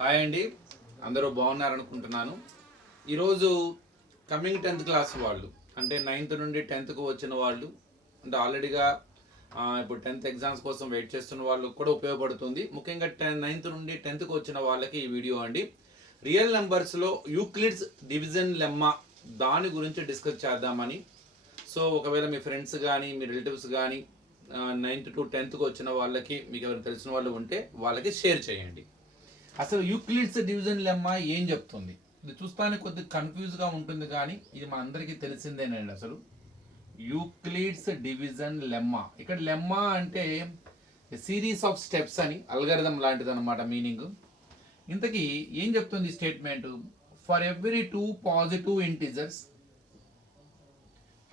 Hi అండి, అందరూ బాగున్నారనుకుంటున్నాను. ఈరోజు కమింగ్ 10th క్లాస్ వాళ్ళు అంటే 9th నుండి 10th వచ్చిన వాళ్ళు అంటే ఆల్రెడీగా ఇప్పుడు 10th ఎగ్జామ్స్ కోసం వెయిట్ చేస్తున్న వాళ్ళు కూడా ఉపయోగపడుతుంది. ముఖ్యంగా 9th నుండి 10th వచ్చిన వాళ్ళకి ఈ వీడియో అండి. రియల్ నెంబర్స్లో యూక్లిడ్స్ డివిజన్ లెమ్మా దాని గురించి డిస్కస్ చేద్దామని. సో ఒకవేళ మీ ఫ్రెండ్స్ కానీ మీ రిలేటివ్స్ కానీ 9th to 10th వచ్చిన వాళ్ళకి మీకు ఎవరైనా తెలిసిన వాళ్ళు ఉంటే వాళ్ళకి షేర్ చేయండి. అసలు యూక్లిడ్స్ డివిజన్ లెమ్మా ఏం చెప్తుంది? ఇది చూస్తానికి కొద్దిగా కన్ఫ్యూజ్గా ఉంటుంది, కానీ ఇది మన అందరికీ తెలిసిందేనండి. అసలు యూక్లిడ్స్ డివిజన్ లెమ్మా, ఇక్కడ లెమ్మా అంటే సిరీస్ ఆఫ్ స్టెప్స్ అని, అల్గరిథం లాంటిది అనమాట మీనింగ్. ఇంతకీ ఏం చెప్తుంది statement? For every two positive integers,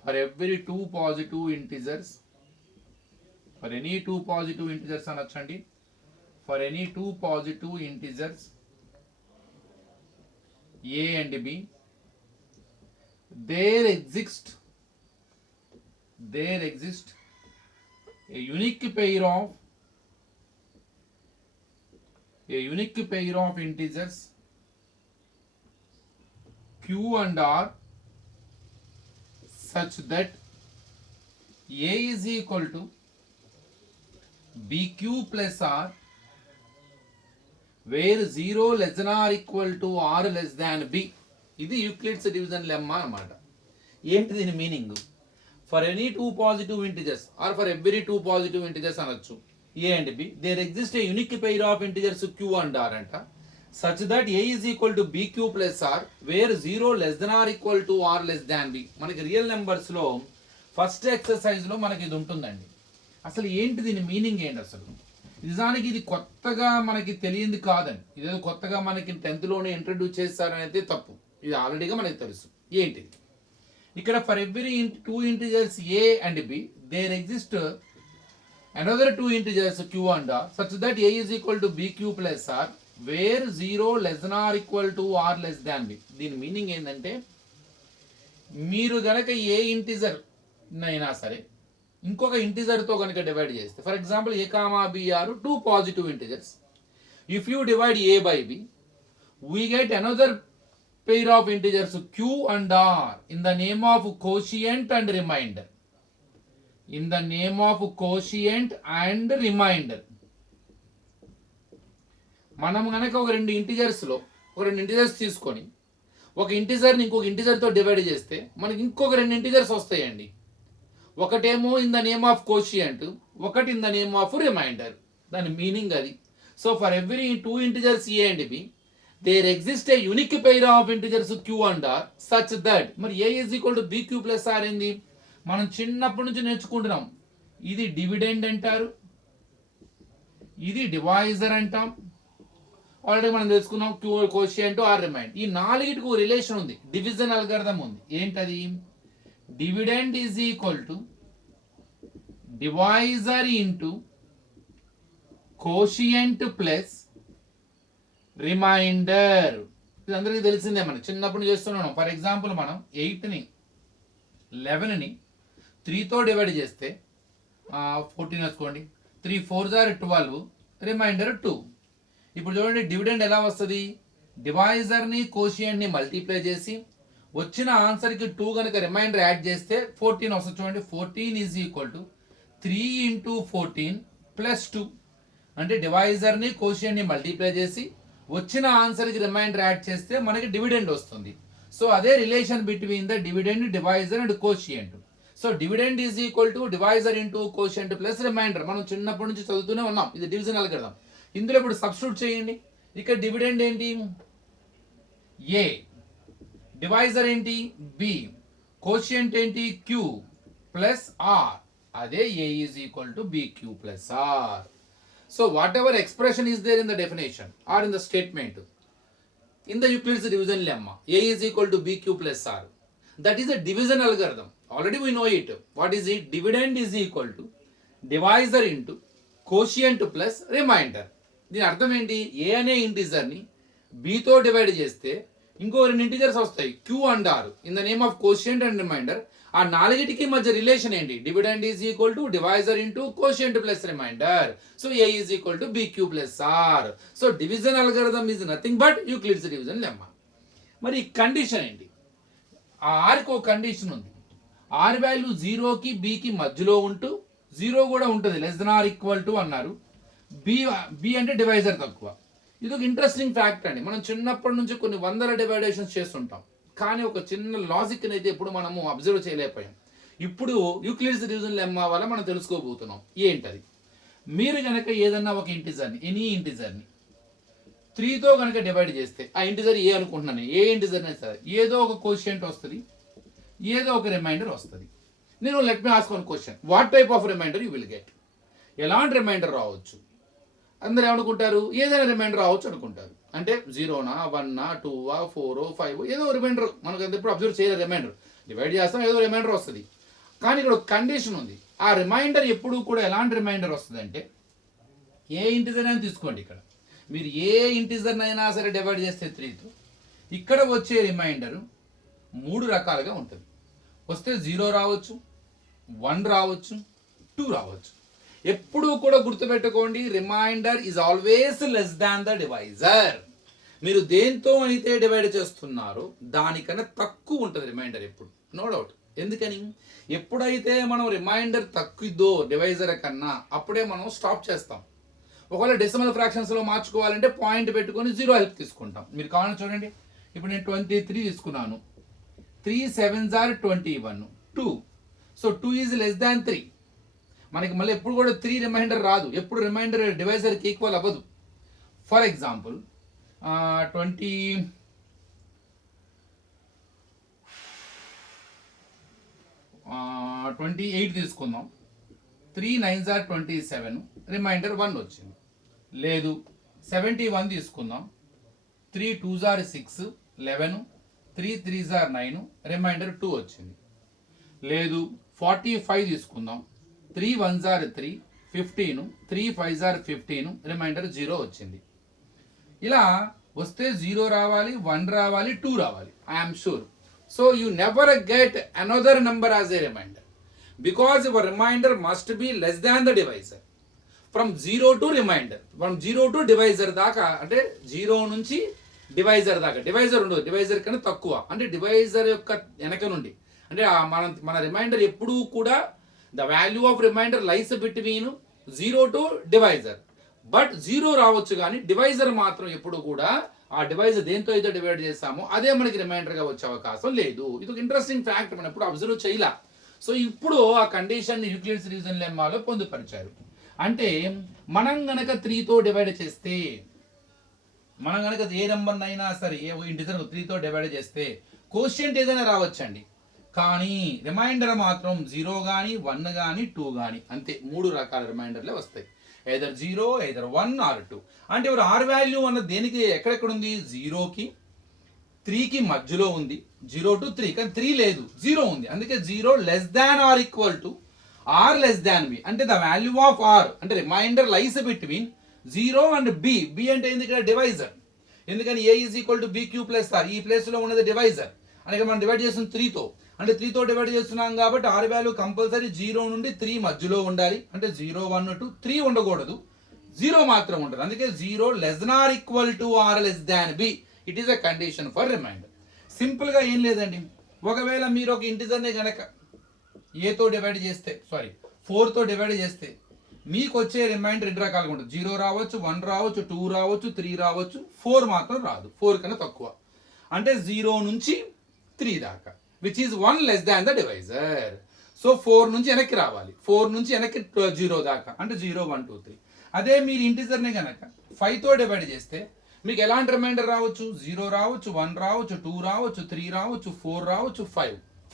for every two positive integers, for any two positive integers అనొచ్చండి. For any two positive integers a and b, there exists a unique pair of integers q and r such that a is equal to bq plus r where 0 less than or equal to r less than b. ఇది Euclid's division lemma అన్నమాట. ఏంటి దీని meaning? For any two positive integers or for every two positive integers అనొచ్చు, A and B, there exist a unique pair of integers Q and R అంట, such that A is equal to bq plus R where 0 less than or equal to r less than b. మనకి real నెంబర్స్లో first ఎక్సర్సైజ్లో మనకి ఇది ఉంటుందండి. అసలు ఏంటి దీని meaning ఏంటి? అసలు నిజానికి ఇది కొత్తగా మనకి తెలియంది కాదండి. ఇదేదో కొత్తగా మనకి 10th ఇంట్రడ్యూస్ చేస్తారనేది తప్పు. ఇది ఆల్రెడీగా మనకి తెలుసు. ఏంటిది? ఇక్కడ for every two integers A and B there exist another two integers Q and R such that A is equal to bq plus R where 0 less than or equal to r less than b. దీని meaning ఏంటంటే, మీరు గనక ఏ integer అయినా సరే ఇంకొక ఇంటిజర్తో కనుక divide చేస్తే, for example A comma B are two positive integers. If you divide A by B, we get another pair of integers Q and R in the name of quotient and remainder. In the name of quotient and remainder. మనం కనుక ఒక రెండు integers తీసుకొని ఒక ఇంటిజర్ని ఇంకొక ఇంటిజర్తో divide చేస్తే మనకి ఇంకొక రెండు ఇంటిజర్స్ వస్తాయండి. ఒకటేమో in the name of quotient, ఒకటి in the name of remainder. దాని మీనింగ్ అది. So for every two integers A and B there exist a unique pair of integers Q and R such that, మరి A is equal to bq plus R ఏంది? మనం చిన్నప్పటి నుంచి నేర్చుకుంటున్నాం. ఇది dividend అంటారు, ఇది డివైజర్ అంటాం. ఆల్రెడీ మనం తెలుసుకున్నాం క్యూ కోషియంట్ ఆర్ రిమైండ్. ఈ నాలుగిటికి రిలేషన్ ఉంది, డివిజన్ అల్గరిథం ఉంది. ఏంటది? Dividend is equal to divisor into quotient plus remainder. ఇది అందరికీ తెలిసిందే, మనం చిన్నప్పుడు చేస్తున్నాం. ఫర్ ఎగ్జాంపుల్ మనం 8ని 11ని 3తో డివైడ్ చేస్తే 14 వేసుకోండి, 3 4s are 12, రిమైండర్ 2. ఇప్పుడు చూడండి డివిడెండ్ ఎలా వస్తుంది? డివైజర్ని కోషియంట్ని మల్టిప్లై చేసి వచ్చిన ఆన్సర్కి 2 కనుక రిమైండర్ యాడ్ చేస్తే 14 వస్తుంది. చూడండి 14 is equal to 3 into 14 plus 2. అంటే డివైజర్ని కోషియంట్ని మల్టిప్లై చేసి వచ్చిన ఆన్సర్కి రిమైండర్ యాడ్ చేస్తే మనకి డివిడెండ్ వస్తుంది. సో అదే relation between the dividend, divisor and quotient. So dividend is equal to divisor into quotient plus reminder. మనం చిన్నప్పటి నుంచి చదువుతూనే ఉన్నాం. ఇది డివిజన్ అల్గరిథం. ఇందులో ఇప్పుడు సబ్స్టిట్యూట్ చేయండి. ఇక్కడ డివిడెండ్ ఏంటి? ఏ, డివైజర్ ఏంటి? బి, కోషియంట్ ఏంటి? Q plus r. అదే a is equal to bq plus are. So whatever expression is there in the definition or in the statement in the Euclid's division lemma, a is equal to bq plus r, that is the division algorithm. Already we know it. What is it? Dividend is equal to divisor into quotient plus remainder. దీని అర్థం ఏంటి? ఏ అనే ఇంటిజర్ని బీతో divide చేస్తే ఇంకో రెండు integers వస్తాయి Q and R in the name of quotient and remainder. ఆ నాలుగిటికి మధ్య రిలేషన్ ఏంటి? Dividend is equal to divisor into quotient plus remainder. So A is equal to BQ plus are. So division algorithm is nothing but Euclid's division lemma. మరి condition ఏంటి? ఆ ఆర్కి ఒక condition ఉంది. Are value 0కి Bకి మధ్యలో ఉంటూ 0 కూడా ఉంటుంది less than R equal to అన్నారు. బి అంటే డివైజర్ తక్కువ. ఇది ఒక ఇంట్రెస్టింగ్ ఫ్యాక్ట్ అండి. మనం చిన్నప్పటి నుంచి కొన్ని వందల డివైడేషన్స్ చేస్తుంటాం, కానీ ఒక చిన్న లాజిక్ని అయితే ఎప్పుడు మనము అబ్జర్వ్ చేయలేకపోయాం. ఇప్పుడు యూక్లిడ్స్ డివిజన్ లెమ్మా వల్ల మనం తెలుసుకోబోతున్నాం ఏంటది. మీరు కనుక ఏదన్నా ఒక ఇంటిజర్ని, ఎనీ ఇంటిజర్ని 3తో కనుక డివైడ్ చేస్తే, ఆ ఇంటిజర్ ఏ అనుకుంటున్నాను, ఏ ఇంటిజర్నే సరే, ఏదో ఒక కోషియంట్ వస్తుంది, ఏదో ఒక రిమైండర్ వస్తుంది. నేను let me ask one question, what type of remainder you will get? ఎలాంటి రిమైండర్ రావచ్చు? అందరూ ఏమనుకుంటారు? ఏదైనా రిమైండర్ రావచ్చు అనుకుంటారు. అంటే 0నా 1నా 2ఆ 4 5 ఏదో రిమైండర్, మనకు ఎప్పుడు అబ్జర్వ్ చేయలేదు. రిమైండర్ డివైడ్ చేస్తాం, ఏదో రిమైండర్ వస్తుంది. కానీ ఇక్కడ ఒక కండిషన్ ఉంది. ఆ రిమైండర్ ఎప్పుడు కూడా ఎలాంటి రిమైండర్ వస్తుంది అంటే, ఏ ఇంటిజర్ అయినా తీసుకోండి, ఇక్కడ మీరు ఏ ఇంటిజర్ అయినా సరే డివైడ్ చేస్తే 3తో, ఇక్కడ వచ్చే రిమైండర్ 3 రకాలుగా ఉంటుంది. వస్తే 0 రావచ్చు, 1 రావచ్చు, 2 రావచ్చు. ఎప్పుడు కూడా గుర్తుపెట్టుకోండి, remainder is always less than the divisor. మీరు దేంతో అయితే డివైడ్ చేస్తున్నారో దానికన్నా తక్కువ ఉంటుంది రిమైండర్ ఎప్పుడు, నో డౌట్. ఎందుకని? ఎప్పుడైతే మనం రిమైండర్ తక్కువదో డివైజర్ కన్నా, అప్పుడే మనం స్టాప్ చేస్తాం. ఒకవేళ డెసిమల్ ఫ్రాక్షన్స్లో మార్చుకోవాలంటే పాయింట్ పెట్టుకొని 0 హెల్ప్ తీసుకుంటాం. మీరు కావాలని చూడండి, ఇప్పుడు నేను 23 తీసుకున్నాను. 3 7s are 21, 2. So 2 is less than 3. మనకి మళ్ళీ ఎప్పుడు కూడా 3 రిమైండర్ రాదు, ఎప్పుడు రిమైండర్ డివైజర్కి ఈక్వల్ అవ్వదు. ఫర్ ఎగ్జాంపుల్ 28 తీసుకుందాం. 3 9s are 27, రిమైండర్ 1 వచ్చింది. లేదు 71 తీసుకుందాం. 3 2s are 6 11, 3 3s are 9, reminder 2 వచ్చింది. లేదు 45 తీసుకుందాం. 3 1s are 3 15, 3 5s are 15, reminder 0 వచ్చింది. ఇలా వస్తే 0 రావాలి, 1 రావాలి, 2 రావాలి, I'm sure. So you never get another number as a remainder, because your remainder must be less than the divisor. From 0 to remainder, from 0 to divisor దాకా, అంటే 0 నుంచి divisor దాకా. డివైజర్ ఉండదు, డివైజర్ కన్నా తక్కువ. అంటే డివైజర్ యొక్క వెనక నుండి, అంటే మన రిమైండర్ ఎప్పుడూ కూడా the value of remainder lies between 0 to divisor. But 0 రావచ్చు, కానీ డివైజర్ మాత్రం ఎప్పుడు కూడా ఆ డివైజర్ దేంతో అయితే డివైడ్ చేస్తామో అదే మనకి రిమైండర్గా వచ్చే అవకాశం లేదు. ఇది ఒక ఇంట్రెస్టింగ్ ఫ్యాక్ట్, మనం ఎప్పుడు అబ్జర్వ్ చేయలే. సో ఇప్పుడు ఆ కండిషన్ యూక్లిడ్స్ డివిజన్ లెమ్మాలో పొందుపరిచారు. అంటే మనం గనక 3తో డివైడ్ చేస్తే, మనం కనుక ఏ నెంబర్ అయినా సరే ఏ ఇంటిజర్ 3తో డివైడ్ చేస్తే కోషియంట్ ఏదైనా రావచ్చండి, కానీ రిమైండర్ మాత్రం 0 కానీ 1 కానీ 2 కానీ, అంతే 3 రకాల రిమైండర్లే వస్తాయి. either 0, either 1 or 2. అంటే ఇప్పుడు ఆర్ వాల్యూ అన్న దేనికి ఎక్కడెక్కడ ఉంది? 0కి 3కి మధ్యలో ఉంది, 0 to 3. కానీ 3 లేదు, 0 ఉంది. అందుకే 0 less than or equal to are less than b. అంటే ద వాల్యూ ఆఫ్ ఆర్ అంటే remainder lies between 0 and b. B అంటే ఏంది? ఇక్కడ డివైజర్. ఎందుకని a is equal to BQ plus r, ఈ ప్లేస్లో ఉన్నది డివైజర్. అంటే మనం డివైడ్ చేస్తుంది 3తో, అంటే 3తో డివైడ్ చేస్తున్నాం కాబట్టి ఆర్ వాల్యూ కంపల్సరీ 0 నుండి 3 మధ్యలో ఉండాలి. అంటే 0 1 2 3 ఉండకూడదు, 0 మాత్రం ఉంటుంది. అందుకే 0 less than or equal to are less than b. It is a condition for remainder. సింపుల్గా ఏం లేదండి. ఒకవేళ మీరు ఒక ఇంటిజర్ని కనుక ఏతో డివైడ్ చేస్తే, 4తో డివైడ్ చేస్తే మీకు వచ్చే రిమైండర్ 2 రకాలుగా ఉంటుంది. 0 రావచ్చు, 1 రావచ్చు, 2 రావచ్చు, 3 రావచ్చు, 4 మాత్రం రాదు. 4 కన్నా తక్కువ. అంటే 0 నుంచి 3 దాకా, which is 1 less than the divisor. So 4 నుంచి వెనక్కి రావాలి, 4 నుంచి వెనక్కి 0 దాకా, అంటే 0 1 2 3. అదే మీరు ఇంటిజర్ని కనుక 5తో డివైడ్ చేస్తే మీకు ఎలాంటి రిమైండర్ రావచ్చు? 0 రావచ్చు, 1 రావచ్చు, 2 రావచ్చు, 3 రావచ్చు, 4 రావచ్చు,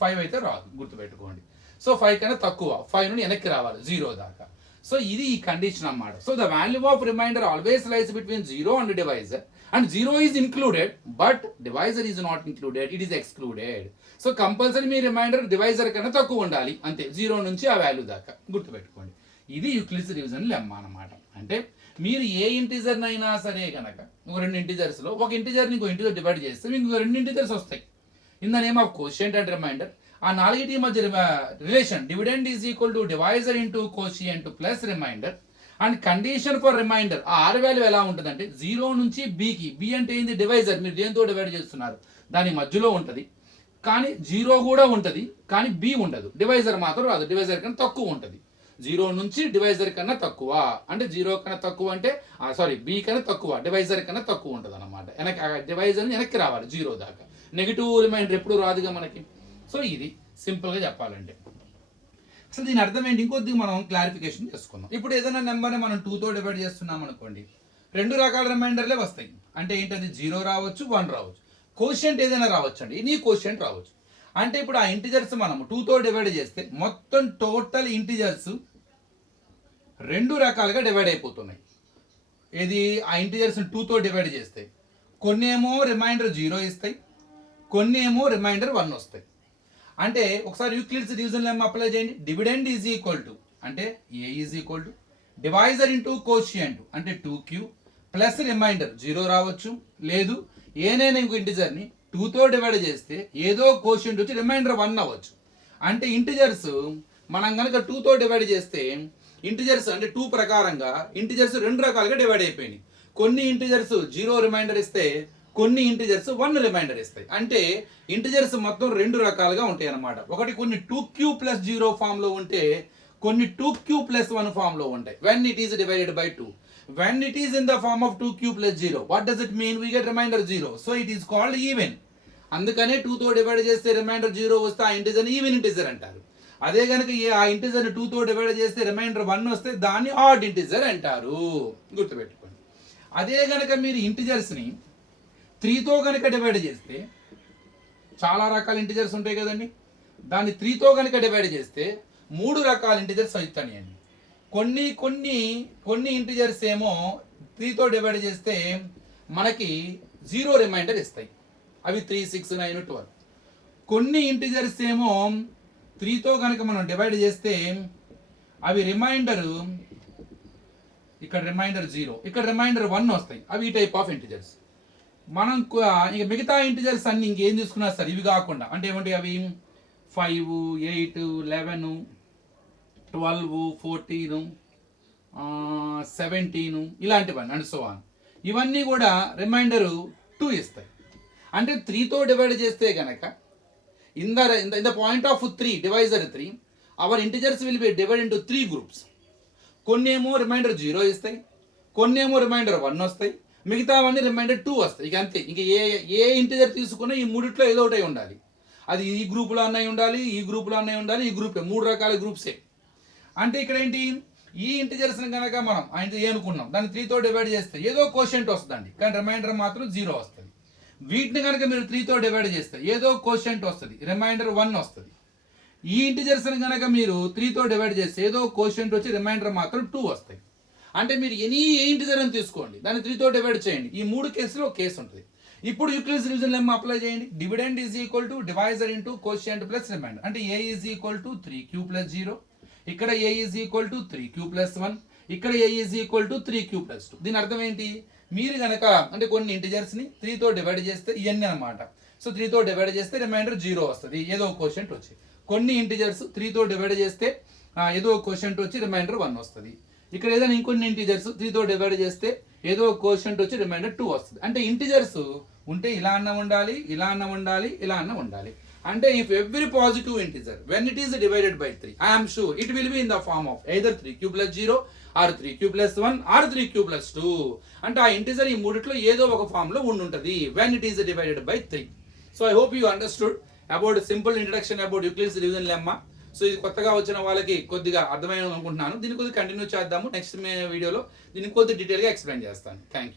5 అయితే రాదు, గుర్తుపెట్టుకోండి. సో 5 కన్నా తక్కువ, 5 నుండి వెనక్కి రావాలి 0 దాకా. సో ఇది ఈ కండిషన్ అన్నమాట. So the value of remainder always lies between 0 and divisor. And 0 is included, but divisor is not included, it is excluded. So compulsory మీ రిమైండర్ డివైజర్ కన్నా తక్కువ ఉండాలి, అంతే, 0 నుంచి ఆ వాల్యూ దాకా, గుర్తుపెట్టుకోండి. ఇది యూక్లిడ్స్ డివిజన్ లెమ్మా అన్నమాట. అంటే మీరు ఏ ఇంటిజర్ని అయినా సరే కనుక ఒక 2 ఇంటిజర్స్లో ఒక ఇంటిజర్ని ఇంకో ఇంటిజర్ డివైడ్ చేస్తే మీకు 2 ఇంటిజర్స్ వస్తాయి. In the name of quotient and remainder. ఆ నాలుగిటి మధ్య relation dividend is equal to divisor into quotient plus remainder and condition for remainder ఆ ఆర్ వాల్యూ ఎలా ఉంటుందంటే 0 నుంచి బీకి, బి అంటే ఏంది డివైజర్, మీరు దేంతో డివైడ్ చేస్తున్నారు దాని మధ్యలో ఉంటుంది, కానీ 0 కూడా ఉంటుంది కానీ బి ఉండదు, డివైజర్ మాత్రం రాదు, డివైజర్ కన్నా తక్కువ ఉంటుంది. 0 నుంచి డివైజర్ కన్నా తక్కువ అంటే 0 కన్నా తక్కువ అంటే బి కన్నా తక్కువ, డివైజర్ కన్నా తక్కువ ఉంటుంది అనమాట. డివైజర్ వెనక్కి రావాలి 0 దాకా, నెగిటివ్ రిమైండర్ ఎప్పుడు రాదుగా మనకి. సో ఇది సింపుల్గా చెప్పాలంటే. అసలు దీని అర్థం ఏంటి ఇంకొద్దిగా మనం క్లారిఫికేషన్ చేసుకుందాం. ఇప్పుడు ఏదైనా నెంబర్ని మనం 2తో డివైడ్ చేస్తున్నాం అనుకోండి, 2 రకాల రిమైండర్లే వస్తాయి. అంటే ఏంటది 0 రావచ్చు, 1 రావచ్చు, కోషియంట్ ఏదైనా రావచ్చు అండి, ఎనీ కోషియంట్ రావచ్చు. అంటే ఇప్పుడు ఆ ఇంటిజర్స్ మనం 2తో డివైడ్ చేస్తే మొత్తం టోటల్ ఇంటిజర్స్ 2 రకాలుగా డివైడ్ అయిపోతున్నాయి. ఏది ఆ ఇంటిజర్స్ 2తో డివైడ్ చేస్తే కొన్ని ఏమో రిమైండర్ 0 ఇస్తాయి, కొన్ని ఏమో రిమైండర్ 1 వస్తాయి. అంటే ఒకసారి యూక్లిడ్స్ డివిజన్ లెమ్మా అప్లై చేయండి. డివిడెండ్ ఈజ్ ఈక్వల్ టు అంటే a is equal to divisor into quotient అంటే 2q ప్లస్ రిమైండర్ 0 రావచ్చు, లేదు ఏనైనా ఇంకో ఇంటిజర్ని 2తో డివైడ్ చేస్తే ఏదో కోషియంట్ వచ్చి రిమైండర్ 1 అవ్వచ్చు. అంటే ఇంటిజర్స్ మనం కనుక 2తో డివైడ్ చేస్తే ఇంటిజర్స్ అంటే 2 ప్రకారంగా ఇంటిజర్స్ 2 రకాలుగా డివైడ్ అయిపోయినాయి. కొన్ని ఇంటిజర్స్ 0 రిమైండర్ ఇస్తే, కొన్ని ఇంటిజర్స్ 1 రిమైండర్ ఇస్తాయి. అంటే ఇంటిజర్స్ మొత్తం 2 రకాలుగా ఉంటాయి అన్నమాట. ఒకటి కొన్ని 2q ప్లస్ 0 ఫామ్ లో ఉంటే, కొన్ని 2q ప్లస్ 1 ఫామ్ లో ఉంటాయి. When it is divided by 2, when it is in the form of 2q plus 0, what does it mean? We get remainder 0. So it is called even. అందుకనే 2తో divide చేస్తే reminder 0 వస్తే ఆ integer even integer అంటారు. అదే కనుక ఆ integer 2తో డివైడ్ చేస్తే రిమైండర్ 1 వస్తే దాన్ని ఆడ్ ఇంటిజర్ అంటారు, గుర్తుపెట్టుకోండి. అదే కనుక మీరు ఇంటిజర్స్ని 3తో కనుక డివైడ్ చేస్తే, చాలా రకాల ఇంటిజర్స్ ఉంటాయి కదండి, దాన్ని 3తో కనుక డివైడ్ చేస్తే 3 రకాల ఇంటిజర్స్ అవుతాయండి. కొన్ని ఇంటిజర్స్ ఏమో 3తో డివైడ్ చేస్తే మనకి 0 రిమైండర్ ఇస్తాయి, అవి 3, 6, 9, 12. కొన్ని ఇంటిజర్స్ ఏమో 3తో కనుక మనం డివైడ్ చేస్తే అవి రిమైండర్, ఇక్కడ రిమైండర్ 0, ఇక్కడ రిమైండర్ 1 వస్తాయి, అవి ఈ టైప్ ఆఫ్ ఇంటిజర్స్. మనం ఇక మిగతా ఇంటిజర్స్ అన్ని ఇంకేం తీసుకున్నా సరే ఇవి కాకుండా, అంటే ఏమంటే అవి 5, 8, 11, 12, 14, 17 ఇలాంటివన్నీ అండ్ సో ఆన్, ఇవన్నీ కూడా రిమైండర్ 2 ఇస్తాయి. అంటే 3తో డివైడ్ చేస్తే కనుక in the point of 3 divisor 3 our integers will be divide into 3 groups. కొన్ని ఏమో రిమైండర్ 0 ఇస్తాయి, కొన్ని ఏమో రిమైండర్ 1 వస్తాయి, మిగతావన్నీ రిమైండర్ 2 వస్తాయి. ఇక అంతే. ఇంక ఏ ఇంటిజర్ తీసుకున్నా ఈ మూడిట్లో ఏదో ఒకటి ఉండాలి. అది ఈ గ్రూపులో అన్నవి ఉండాలి, ఈ గ్రూపులో అన్నవి ఉండాలి, ఈ గ్రూప్ 3 రకాల గ్రూప్సే. అంటే ఇక్కడ ఏంటి, ఈ ఇంటిజర్స్ని కనుక మనం అనుకున్నాం దాన్ని 3తో డివైడ్ చేస్తే ఏదో కోషియంట్ వస్తుందండి, కానీ రిమైండర్ మాత్రం 0 వస్తుంది. వీటిని కనుక మీరు 3తో డివైడ్ చేస్తే ఏదో కోషియంట్ వస్తుంది, రిమైండర్ 1 వస్తుంది. ఈ ఇంటిజర్స్ని కనుక మీరు 3తో డివైడ్ చేస్తే ఏదో కోషియంట్ వచ్చి రిమైండర్ మాత్రం 2 వస్తాయి. అంటే మీరు ఎనీ ఇంటిజర్ అని తీసుకోండి, దాన్ని 3తో డివైడ్ చేయండి, ఈ 3 కేసులో ఒక కేసు ఉంటుంది. ఇప్పుడు యూక్లిడ్స్ డివిజన్ లెమ్మా అప్లై చేయండి. Dividend is equal to divisor into quotient plus remainder. అంటే a is equal to 3q plus 0, ఇక్కడ a is equal to 3q plus 1, ఇక్కడ a is equal to 3q plus 2. దీని అర్థం ఏంటి, మీరు కనుక అంటే కొన్ని ఇంటిజర్స్ని 3తో డివైడ్ చేస్తే ఇవన్నీ అనమాట. సో 3తో డివైడ్ చేస్తే రిమైండర్ 0 వస్తుంది, ఏదో ఒక కోషియంట్ వచ్చి. కొన్ని ఇంటిజర్స్ 3తో డివైడ్ చేస్తే ఏదో ఒక కోషియంట్ వచ్చి రిమైండర్ 1 వస్తుంది. ఇక్కడ ఏదైనా ఇంకొన్ని ఇంటిజర్స్ 3తో డివైడ్ చేస్తే ఏదో ఒక కోషియంట్ వచ్చి రిమైండర్ 2 వస్తుంది. అంటే ఇంటిజర్స్ ఉంటే ఇలా అన్న ఉండాలి, ఇలా అన్న ఉండాలి, ఇలా అన్న ఉండాలి. అంటే if every positive integer when it is divided by 3, I am sure it will be in the form of either 3q plus 0 or 3q plus 1 or 3q plus 2. అంటే ఆ ఇంటిజర్ ఈ మూడిట్లో ఏదో ఒక ఫామ్ లో ఉండుంటది when it is divided by 3. So I hope you understood about simple introduction about Euclid's division lemma. So ఇది కొత్తగా వచ్చిన వాళ్ళకి కొద్దిగా అర్థమైంది అనుకుంటున్నాను. దీన్ని కొద్దిగా కంటిన్యూ చేద్దాము. నెక్స్ట్ వీడియోలో దీన్ని కొద్దిగా డీటెయిల్గా ఎక్స్ప్లెయిన్ చేస్తాను. Thank you.